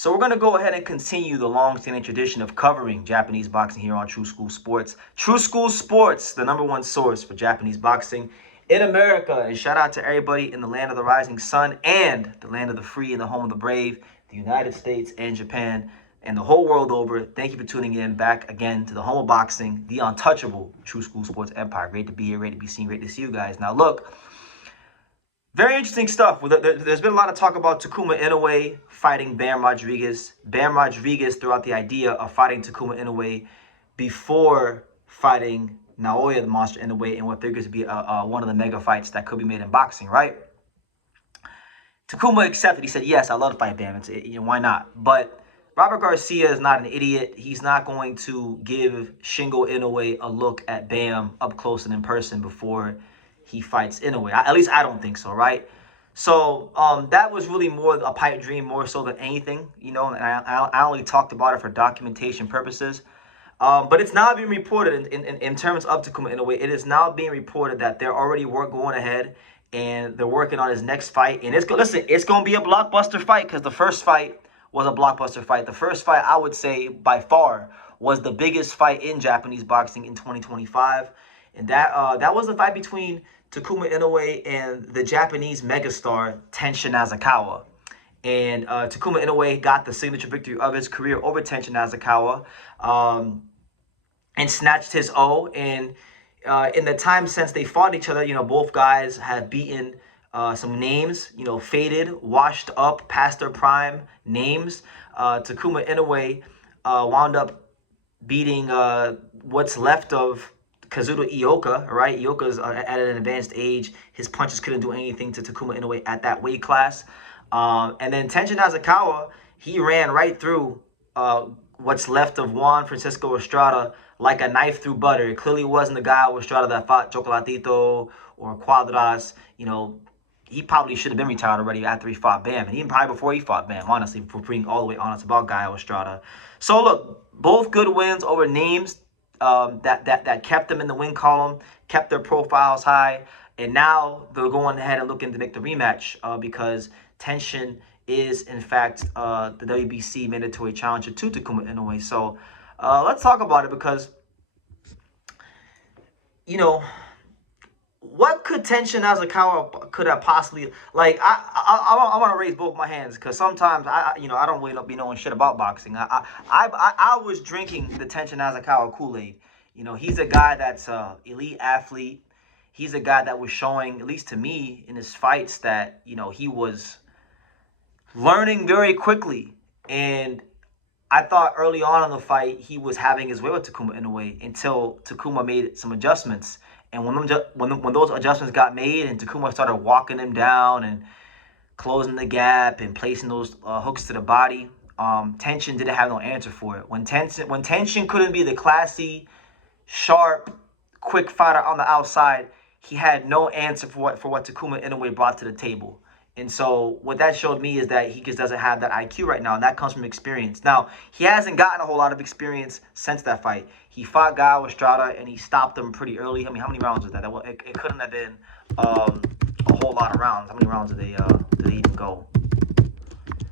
So we're going to go ahead and continue the long-standing tradition of covering Japanese boxing here on True School Sports. True School Sports, the #1 source for Japanese boxing in America. And shout out to everybody in the land of the rising sun and the land of the free and the home of the brave, the United States and Japan and the whole world over. Thank you for tuning in back again to the home of boxing, the untouchable True School Sports empire. Great to be here, great to be seen, great to see you guys. Now look, very interesting stuff. There's been a lot of talk about Takuma Inoue fighting Bam Rodriguez. Bam Rodriguez threw out the idea of fighting Takuma Inoue before fighting Naoya the Monster Inoue in what figures to be one of the mega fights that could be made in boxing, right? Takuma accepted. He said, yes, I love to fight Bam. Why not? But Robert Garcia is not an idiot. He's not going to give Shingo Inoue a look at Bam up close and in person before he fights Inoue. At least I don't think so, right? So that was really more a pipe dream, more so than anything, and I only talked about it for documentation purposes. But it's now being reported in terms of Takuma Inoue. It is now being reported that they're already going ahead and they're working on his next fight. And it's going to be a blockbuster fight because the first fight was a blockbuster fight. The first fight, I would say, by far, was the biggest fight in Japanese boxing in 2025. And that was the fight between Takuma Inoue and the Japanese megastar Tenshin Nasukawa. And Takuma Inoue got the signature victory of his career over Tenshin Nasukawa and snatched his O. And in the time since they fought each other, both guys have beaten some names, faded, washed up, past their prime names. Takuma Inoue wound up beating what's left of Kazuto Ioka, right? Ioka's at an advanced age. His punches couldn't do anything to Takuma Inoue at that weight class. And then Tenshin Nasukawa, he ran right through what's left of Juan Francisco Estrada like a knife through butter. It clearly wasn't the guy with Estrada that fought Chocolatito or Cuadras. He probably should have been retired already after he fought Bam. And even probably before he fought Bam, honestly, for being all the way honest about Gaio Estrada. So look, both good wins over names that kept them in the win column, kept their profiles high, and now they're going ahead and looking to make the rematch because Tenshin is, in fact, the WBC mandatory challenger to Takuma Inoue. So let's talk about it because, what could Tenshin Nasukawa could have possibly, I want to raise both my hands because sometimes I don't really be knowing shit about boxing. I was drinking the Tenshin Nasukawa Kool-Aid. He's a guy that's a elite athlete. He's a guy that was showing, at least to me, in his fights that he was learning very quickly. And I thought early on in the fight he was having his way with Takuma Inoue until Takuma made some adjustments. And when those adjustments got made and Takuma started walking him down and closing the gap and placing those hooks to the body, Tenshin didn't have no answer for it. When Tenshin couldn't be the classy, sharp, quick fighter on the outside, he had no answer for what Takuma Inoue brought to the table. And so what that showed me is that he just doesn't have that IQ right now, and that comes from experience. Now, he hasn't gotten a whole lot of experience since that fight. He fought Gaio Estrada, and he stopped him pretty early. I mean, how many rounds was that? It couldn't have been a whole lot of rounds. How many rounds did they even go?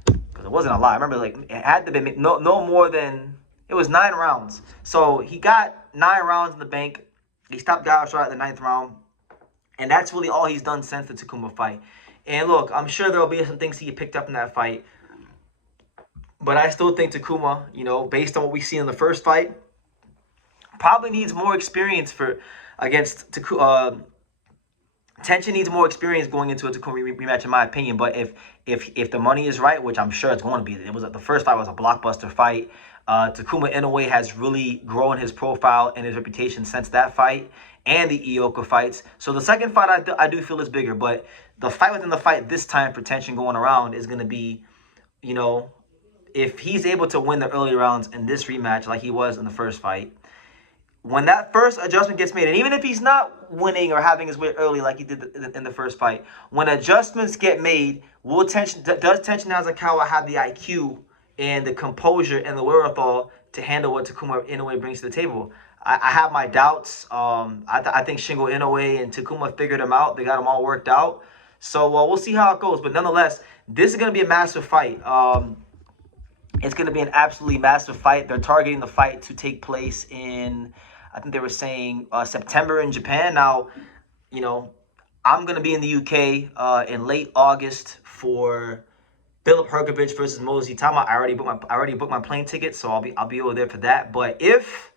Because it wasn't a lot. I remember, it had to be no more than, it was 9 rounds. So he got 9 rounds in the bank. He stopped Gaio Estrada at the 9th round, and that's really all he's done since the Takuma fight. And look, I'm sure there will be some things he picked up in that fight. But I still think Takuma, based on what we see in the first fight, probably needs more experience against Takuma. Tenshin needs more experience going into a Takuma rematch, in my opinion. But if the money is right, which I'm sure it's going to be, the first fight was a blockbuster fight. Takuma Inoue has really grown his profile and his reputation since that fight and the Ioka fights. So the second fight I do feel is bigger, but the fight within the fight this time for Tenshin going around is going to be, if he's able to win the early rounds in this rematch like he was in the first fight, when that first adjustment gets made, and even if he's not winning or having his way early like he did in the first fight, when adjustments get made, does Tenshin Nasukawa have the IQ and the composure and the wherewithal to handle what Takuma Inoue brings to the table? I have my doubts. I think Shingo Inoue and Takuma figured him out. They got them all worked out. So we'll see how it goes. But nonetheless, this is going to be a massive fight. It's going to be an absolutely massive fight. They're targeting the fight to take place in, I think they were saying September in Japan. Now, you know, I'm going to be in the UK in late August for Philip Hergovich versus Mosley Tama. I already booked my plane ticket, so I'll be over there for that. But if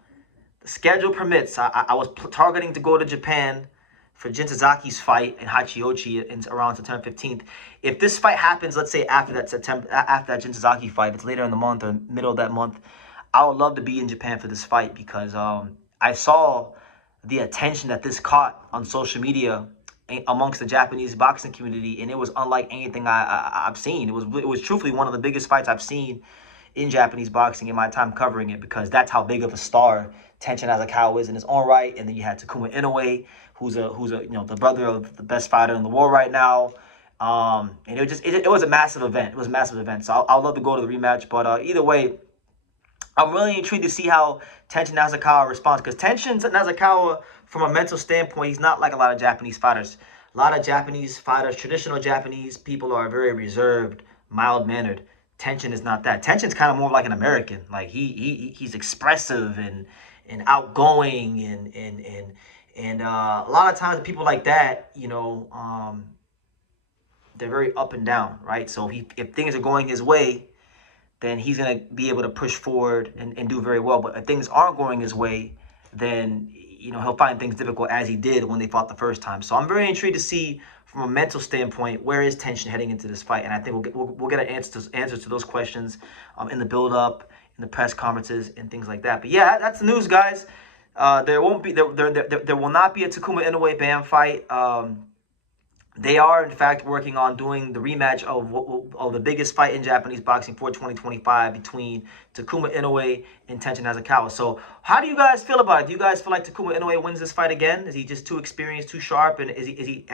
the schedule permits, I was targeting to go to Japan for Jintazaki's fight in Hachiochi in around September 15th. If this fight happens, let's say after that Jintazaki fight, it's later in the month or middle of that month, I would love to be in Japan for this fight because I saw the attention that this caught on social media amongst the Japanese boxing community, and it was unlike anything I've seen. It was truthfully one of the biggest fights I've seen in Japanese boxing in my time covering it, because that's how big of a star Tenshin Nasukawa is in his own right. And then you had Takuma Inoue, who's a the brother of the best fighter in the world right now. And it was a massive event. It was a massive event. So I'll love to go to the rematch. But either way, I'm really intrigued to see how Tenshin Nasukawa responds, because Tenshin Nasukawa, from a mental standpoint, he's not like a lot of Japanese fighters. A lot of Japanese fighters, traditional Japanese people, are very reserved, mild-mannered. Tenshin is not that. Tenshin's kind of more like an American. Like he's expressive and outgoing and a lot of times people like that, they're very up and down, right? So if things are going his way, then he's going to be able to push forward and do very well. But if things aren't going his way, then he'll find things difficult, as he did when they fought the first time. So I'm very intrigued to see from a mental standpoint, where is Tenshin heading into this fight? And I think we'll get an answers to those questions in the build-up, in the press conferences, and things like that. But yeah, that's the news, guys. There will not be a Takuma Inoue Bam fight. They are, in fact, working on doing the rematch of the biggest fight in Japanese boxing for 2025 between Takuma Inoue and Tenshin Nasukawa. So how do you guys feel about it? Do you guys feel like Takuma Inoue wins this fight again? Is he just too experienced, too sharp? And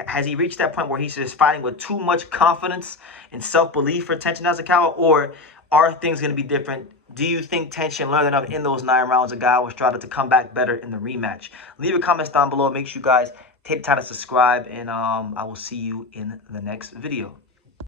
has he reached that point where he's just fighting with too much confidence and self-belief for Tenshin Nasukawa? Or are things going to be different? Do you think Tenshin learned enough in those 9 rounds of Iowa Strata to come back better in the rematch? Leave your comments down below. Make sure you guys take the time to subscribe, and I will see you in the next video.